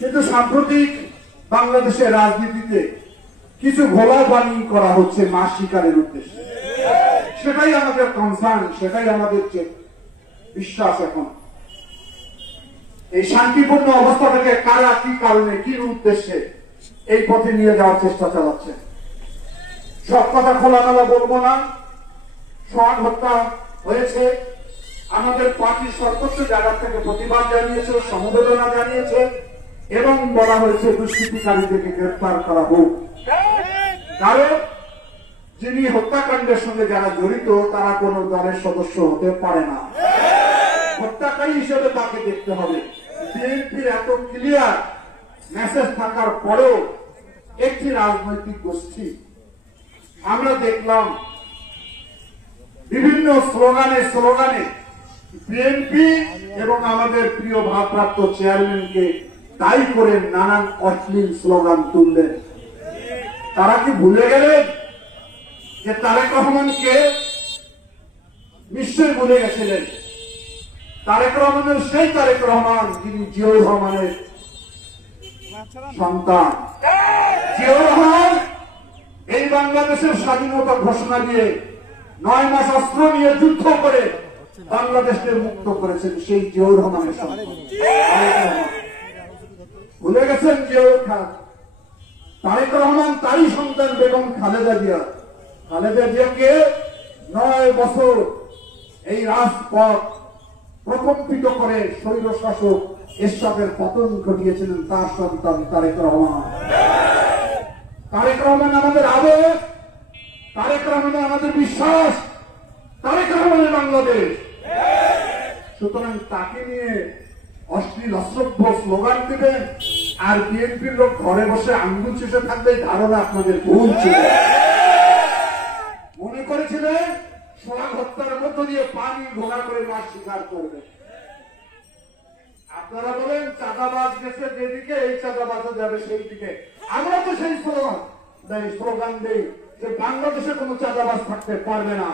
কিন্তু সাম্প্রতিক বাংলাদেশের রাজনীতিতে কিছু ঘোলাবানি করা হচ্ছে মাছ শিকারের উদ্দেশ্যে, সেটাই আমাদের কনসার্ন, সেটাই আমাদের বিশ্বাস। এখন এই শান্তিপূর্ণ অবস্থাটাকে কারা কি কারণে কি উদ্দেশ্যে এই পথে নিয়ে যাওয়ার চেষ্টা চালাচ্ছে। সব কথা খোলামেলা বলবো না। সোহাগ হত্যা হয়েছে, আমাদের পার্টির সর্বোচ্চ জায়গা থেকে প্রতিবাদ জানিয়েছে, সমবেদনা জানিয়েছে এবং বলা হয়েছে দুষ্কৃতিকারীদেরকে গ্রেফতার করা হোক। কারণ যিনি হত্যাকাণ্ডের সঙ্গে যারা জড়িত তারা কোন দলের সদস্য হতে পারে না, হত্যাকারী হিসেবে তাকে দেখতে হবে। বিএনপির এত ক্লিয়ার মেসেজ থাকার পরেও একটি রাজনৈতিক গোষ্ঠী আমরা দেখলাম বিভিন্ন স্লোগানে বিএনপি এবং আমাদের প্রিয় ভারপ্রাপ্ত চেয়ারম্যানকে দায়ী করে নানান অশ্লীল স্লোগান তুললেন। তারা কি ভুলে গেলেন যে তারেক রহমানকে? নিশ্চয়ই ভুলে গেছিলেন। তারেক রহমানের সেই তারেক রহমান যিনি জিয়াউর রহমানের সন্তান। জিয়াউর রহমান এই বাংলাদেশের স্বাধীনতা ঘোষণা দিয়ে 9 মাস অস্ত্র নিয়ে যুদ্ধ করে বাংলাদেশকে মুক্ত করেছেন সেই জিয়াউর রহমানের সন্তান। ভুলে গেছেন জিয়াউর খান? তারেক রহমান তারই সন্তান বেগম খালেদা জিয়া। খালেদা জিয়াকে 9 বছর এই রাজপথ প্রকম্পিত করে স্বৈর শাসক এরশাদের পতন ঘটিয়েছিলেন তার সন্তান তারেক রহমান। তারেক রহমান আমাদের আবেগ, তারেক রহমান আমাদের বিশ্বাস, তারেক রহমানের বাংলাদেশ। সুতরাং তাকে নিয়ে অশ্লীল অশ্রদ্ধ স্লোগান দিবেন আর বিএনপির লোক ঘরে বসে আঙ্গুল চেষে থাকবে, ধারণা আপনাদের ভুল ছিল। মনে করেছিলেন সোহাগ হত্যার মধ্য দিয়ে পানি ঘোড়া করে মাছ শিকার করবে। আপনারা বলেন চাঁদাবাজ গেছে যেদিকে, এই চাঁদাবাজও যাবে সেই দিকে। আমরা তো সেই স্লোগান দেই যে বাংলাদেশে কোনো চাঁদাবাজ থাকতে পারবে না।